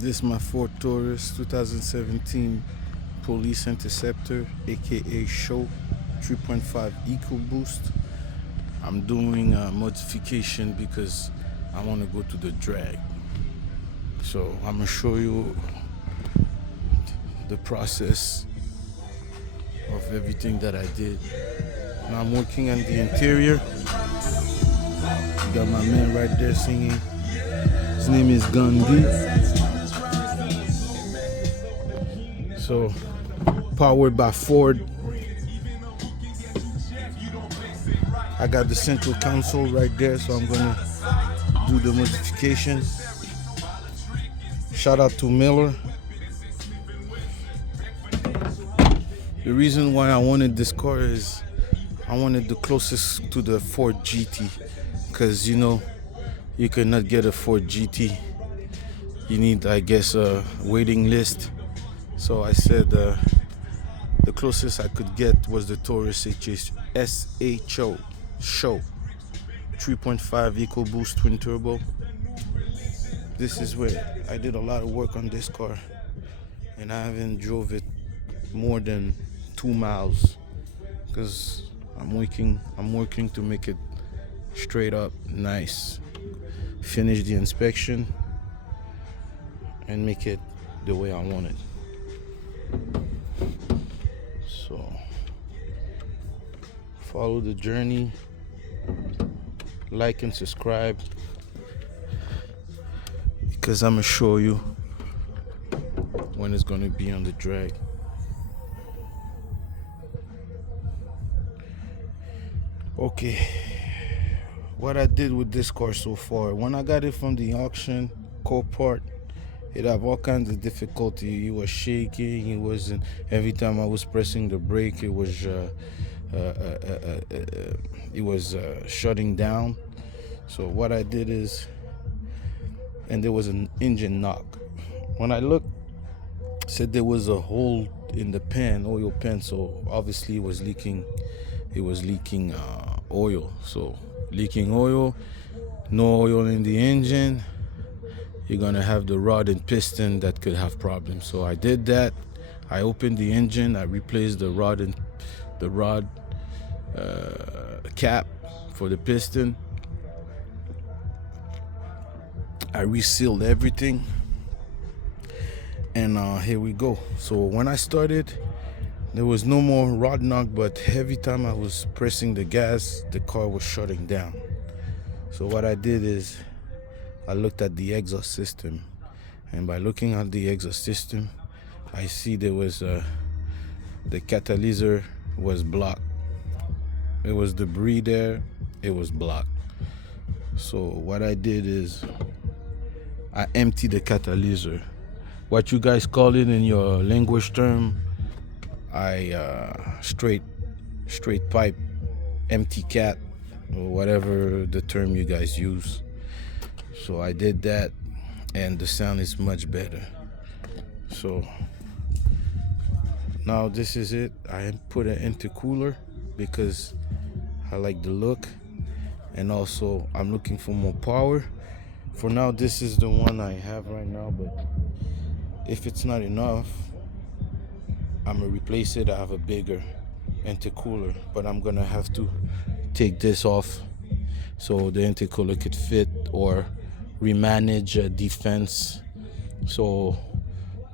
This is my Ford Taurus 2017 Police Interceptor, aka Show 3.5 EcoBoost. I'm doing a modification because I want to go to the drag. So I'm gonna show you the process of everything that I did. Now I'm working on the interior. Got my man right there singing. His name is Gandhi. So, powered by Ford. I got the central console right there, so I'm gonna do the modification. Shout out to Miller. The reason why I wanted this car is I wanted the closest to the Ford GT, because you know you cannot get a Ford GT. You need, I guess, a waiting list. So I said the closest I could get was the Taurus SHO Show 3.5 EcoBoost twin turbo. This is where I did a lot of work on this car, and I haven't drove it more than 2 miles because I'm working to make it straight up nice. Finish the inspection and make it the way I want it. So follow the journey, like and subscribe, because I'm gonna show you when it's gonna be on the drag. Okay, what I did with this car so far, when I got it from the auction, Copart, it have all kinds of difficulty. It was shaking. It wasn't. Every time I was pressing the brake, it was shutting down. So what I did is, and there was an engine knock. When I looked, said there was a hole in the pan, oil pan. So obviously it was leaking. It was leaking oil. So leaking oil, no oil in the engine. You're gonna have the rod and piston that could have problems. So I did that. I opened the engine. I replaced the rod cap for the piston. I resealed everything, and here we go. So when I started, there was no more rod knock, but every time I was pressing the gas, the car was shutting down. So what I did is I looked at the exhaust system, and by looking at the exhaust system, I see there was the catalyzer was blocked. It was debris there. It was blocked. So what I did is I emptied the catalyzer. What you guys call it in your language term, I straight pipe, empty cat, or whatever the term you guys use. So I did that, and the sound is much better. So now this is it. I put an intercooler because I like the look, and also I'm looking for more power. For now, this is the one I have right now, but if it's not enough, I'm gonna replace it. I have a bigger intercooler, but I'm gonna have to take this off so the intercooler could fit, or remanage defense, so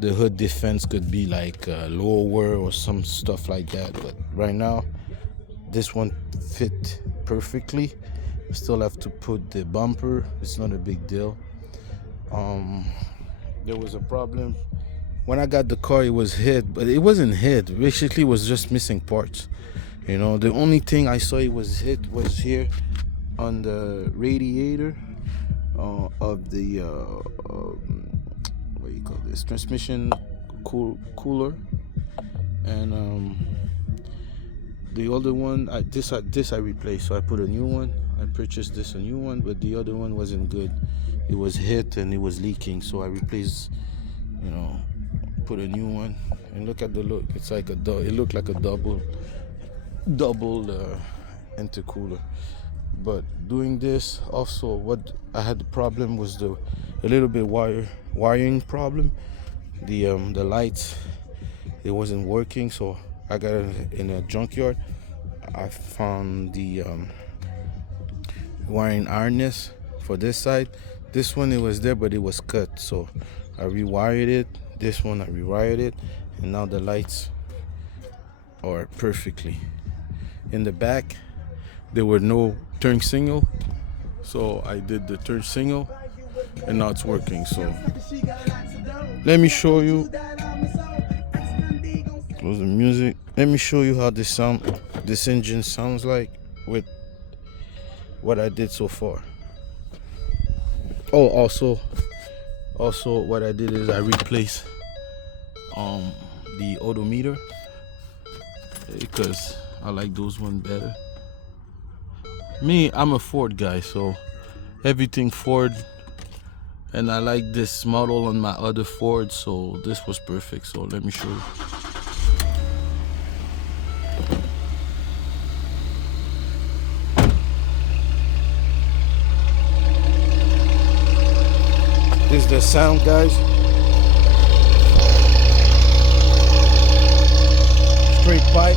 the hood defense could be like lower or some stuff like that. But right now this one fit perfectly. Still have to put the bumper. It's not a big deal. There was a problem when I got the car. It was hit, but it wasn't hit. Basically it was just missing parts. You know, the only thing I saw it was hit was here on the radiator of the what do you call this, transmission cooler, and the other one, this I replaced. So I put a new one. I purchased a new one, but the other one wasn't good. It was hit and it was leaking, so I replaced, put a new one. And look at the look. It's like it looked like a double intercooler. But doing this also, what I had the problem was a little bit wiring problem. The lights, it wasn't working, so I got it in a junkyard. I found the wiring harness for this side. This one, it was there, but it was cut, so I rewired it. This one, I rewired it, and now the lights are perfectly. In the back, there were no turn signal, so I did the turn signal, and now it's working. So let me show you. Close the music. Let me show you how this engine sounds like with what I did so far. Oh, also what I did is I replaced the odometer, because I like those one better. Me, I'm a Ford guy, so everything Ford, and I like this model on my other Ford, so this was perfect. So let me show you. This is the sound, guys. Straight pipe.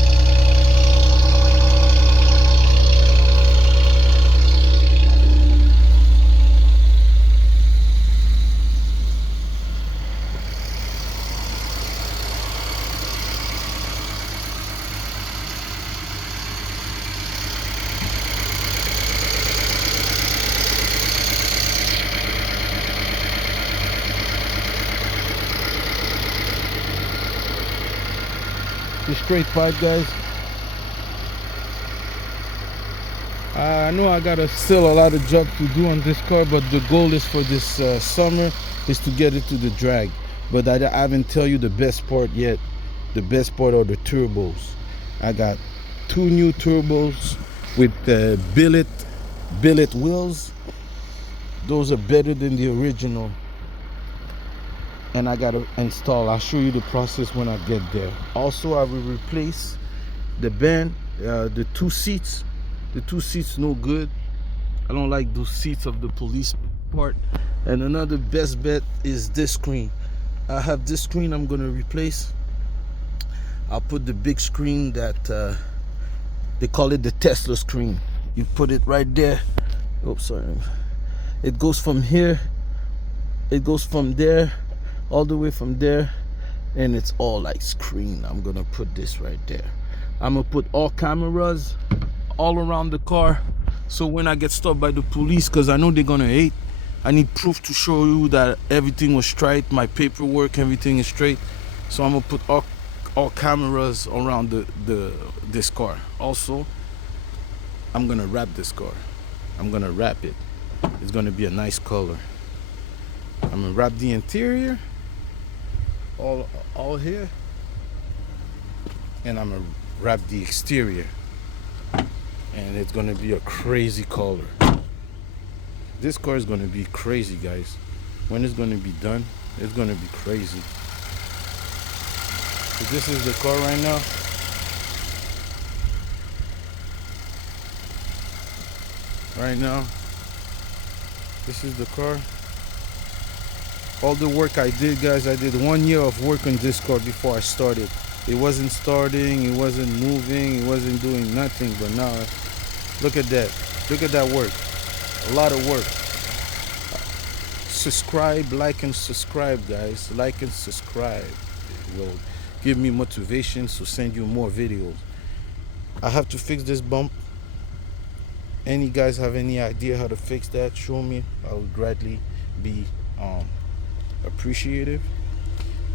The straight pipe, guys. I know I got still a lot of job to do on this car, but the goal is for this summer is to get it to the drag. But I haven't tell you the best part yet. The best part are the turbos. I got 2 new turbos with billet wheels. Those are better than the original. And I gotta install. I'll show you the process when I get there. Also, I will replace the band, the 2 seats. The 2 seats no good. I don't like those seats of the police part. And another best bet is this screen. I have this screen I'm gonna replace. I'll put the big screen that they call it the Tesla screen. You put it right there. Oh, sorry. It goes from here. It goes from there, all the way from there, and it's all like screen. I'm gonna put this right there. I'm gonna put all cameras all around the car, so when I get stopped by the police, because I know they're gonna hate, I need proof to show you that everything was straight, my paperwork, everything is straight. So I'm gonna put all cameras around this car. Also, I'm gonna wrap this car. I'm gonna wrap it. It's gonna be a nice color. I'm gonna wrap the interior all here, and I'm gonna wrap the exterior, and it's gonna be a crazy color. This car is gonna be crazy, guys. When it's gonna be done, it's gonna be crazy. So this is the car right now. This is the car. All the work I did, guys, I did 1 year of work on this car before I started. It wasn't starting, it wasn't moving, it wasn't doing nothing, but now look at that. Look at that work. A lot of work. Subscribe, like, and subscribe, guys. Like and subscribe. It will give me motivation to send you more videos. I have to fix this bump. Any guys have any idea how to fix that? Show me. I would gladly be appreciative.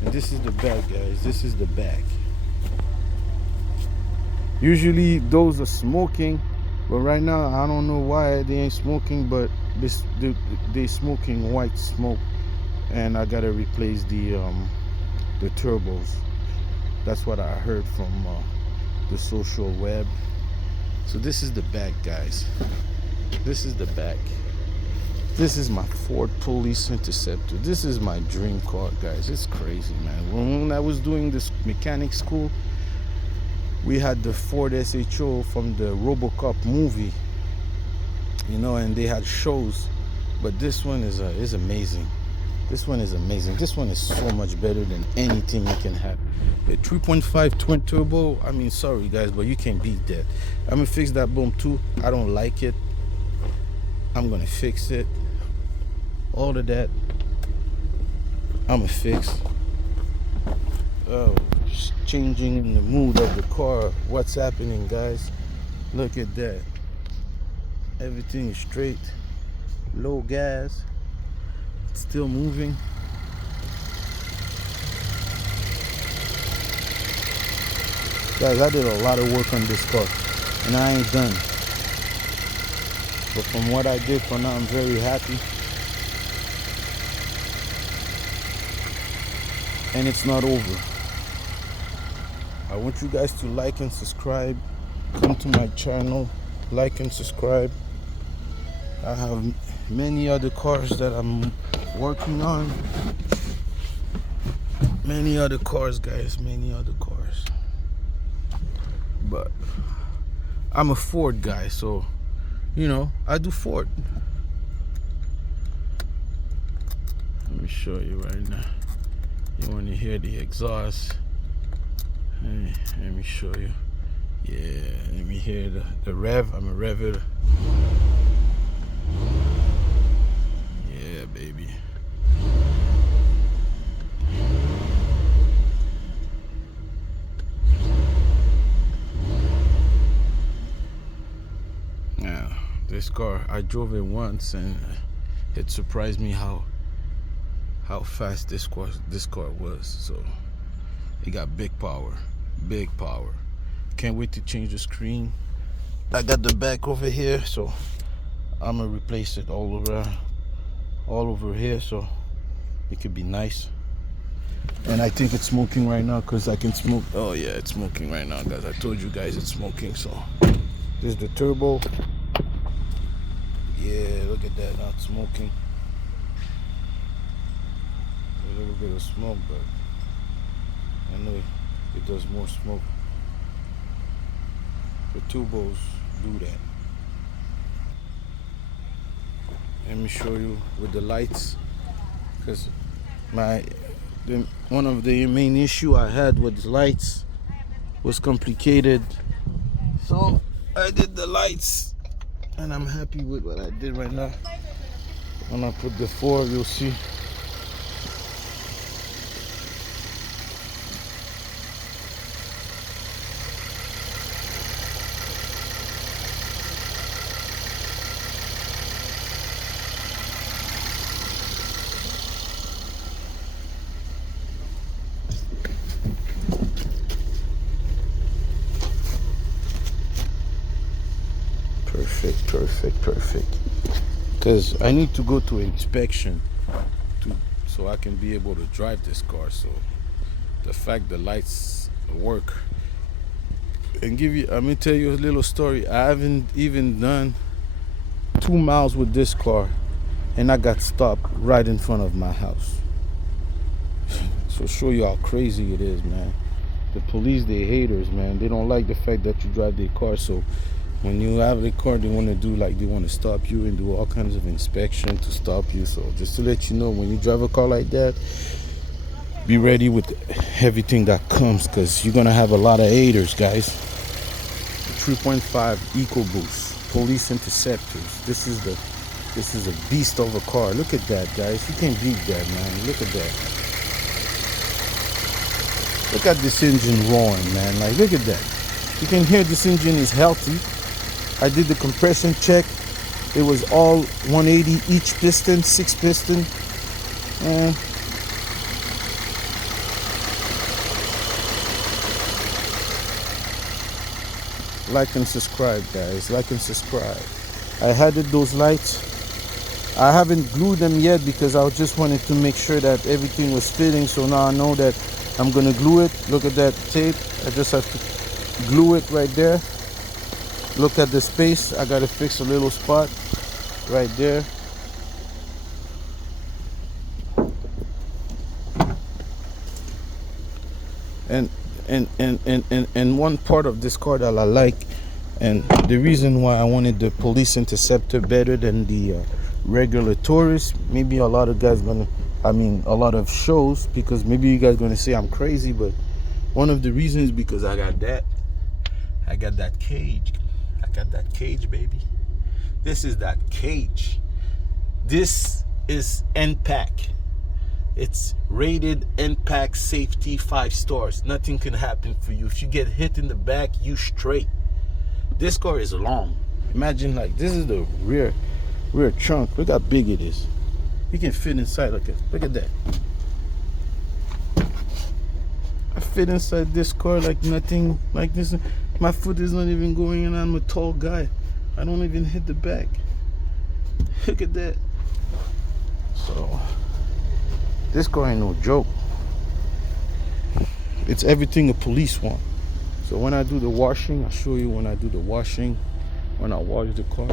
And this is the back, guys. This is the back. Usually those are smoking, but right now I don't know why they ain't smoking, but they smoking white smoke, and I gotta replace the turbos. That's what I heard from the social web. So this is the back, guys. This is the back. This is my Ford Police Interceptor. This is my dream car, guys. It's crazy, man. When I was doing this mechanic school, we had the Ford SHO from the RoboCop movie. you know, and they had shows. But this one is amazing. This one is amazing. This one is so much better than anything you can have. The 3.5 twin turbo, I mean, sorry guys, but you can't beat that. I'm gonna fix that boom too. I don't like it. I'm gonna fix it. All of that, I'm gonna fix. Oh, changing the mood of the car. What's happening, guys? Look at that. Everything is straight. Low gas. It's still moving. Guys, I did a lot of work on this car, and I ain't done. But from what I did for now, I'm very happy. And it's not over. I want you guys to like and subscribe. Come to my channel, like and subscribe. I have many other cars that I'm working on. Many other cars, guys, many other cars. But I'm a Ford guy, so, you know, I do Ford. Let me show you right now. You want to hear the exhaust? Let me show you. Yeah, let me hear the rev. I'm a revver. Yeah, baby. Now, this car, I drove it once and it surprised me how fast this car was. So it got big power. Can't wait to change the screen. I got the back over here, so I'm gonna replace it all over here, so it could be nice. And I think it's smoking right now because I can smoke. Oh yeah, it's smoking right now, guys. I told you guys it's smoking. So this is the turbo. Yeah, look at that, not smoking. A little bit of smoke, but I know it does more smoke. The turbos do that. Let me show you with the lights, because one of the main issue I had with the lights was complicated. So I did the lights, and I'm happy with what I did right now. When I put the 4, you'll see. Perfect. Because I need to go to inspection so I can be able to drive this car. So the fact the lights work, and I'm gonna tell you a little story. I haven't even done 2 miles with this car, and I got stopped right in front of my house. So show you how crazy it is, man. The police, they haters, man. They don't like the fact that you drive their car. So when you have the car, they want to stop you and do all kinds of inspection to stop you. So just to let you know, when you drive a car like that, be ready with everything that comes, because you're gonna have a lot of haters, guys. 3.5 EcoBoost, police interceptors. This is a beast of a car. Look at that, guys. You can't beat that, man. Look at that. Look at this engine roaring, man. Like, look at that. You can hear this engine is healthy. I did the compression check. It was all 180 each piston, 6 piston. And like and subscribe, guys. Like and subscribe. I added those lights. I haven't glued them yet because I just wanted to make sure that everything was fitting. So now I know that I'm gonna glue it. Look at that tape. I just have to glue it right there. Look at the space. I gotta fix a little spot right there. And one part of this car that I like And the reason why I wanted the police Interceptor better than the regular Taurus, maybe a lot of guys gonna, a lot of shows, because maybe you guys gonna say I'm crazy, but one of the reasons is because I got that cage. I got that cage, baby. This is that cage. This is NPAC. It's rated NPAC safety 5 stars. Nothing can happen for you. If you get hit in the back, you straight. This car is long. Imagine, like, this is the rear trunk. Look how big it is. You can fit inside. Look at that. I fit inside this car like nothing, like this. My foot is not even going, and I'm a tall guy. I don't even hit the back. Look at that. So this car ain't no joke. It's everything a police want. So when I do the washing, I'll show you when I do the washing, when I wash the car.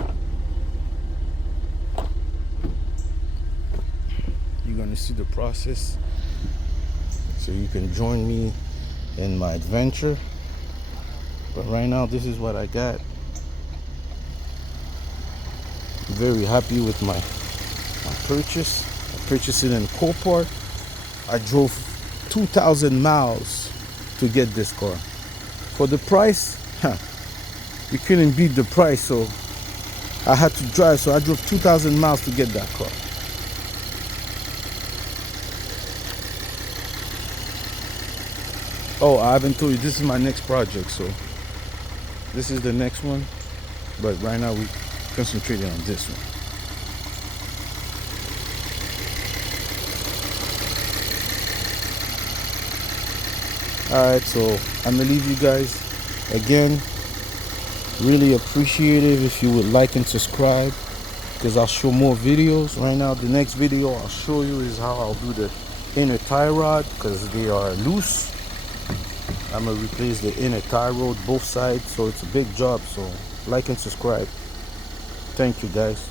You're gonna see the process. So you can join me in my adventure. But right now, this is what I got. I'm very happy with my purchase. I purchased it in Copart. I drove 2,000 miles to get this car. For the price, you couldn't beat the price, so I had to drive. So I drove 2,000 miles to get that car. Oh, I haven't told you, this is my next project, so this is the next one, but right now we concentrated on this one. Alright, so I'm gonna leave you guys. Again, really appreciate it if you would like and subscribe, because I'll show more videos. Right now, the next video I'll show you is how I'll do the inner tie rod, because they are loose. I'm gonna replace the inner tie rod both sides, so it's a big job. So like and subscribe. Thank you guys.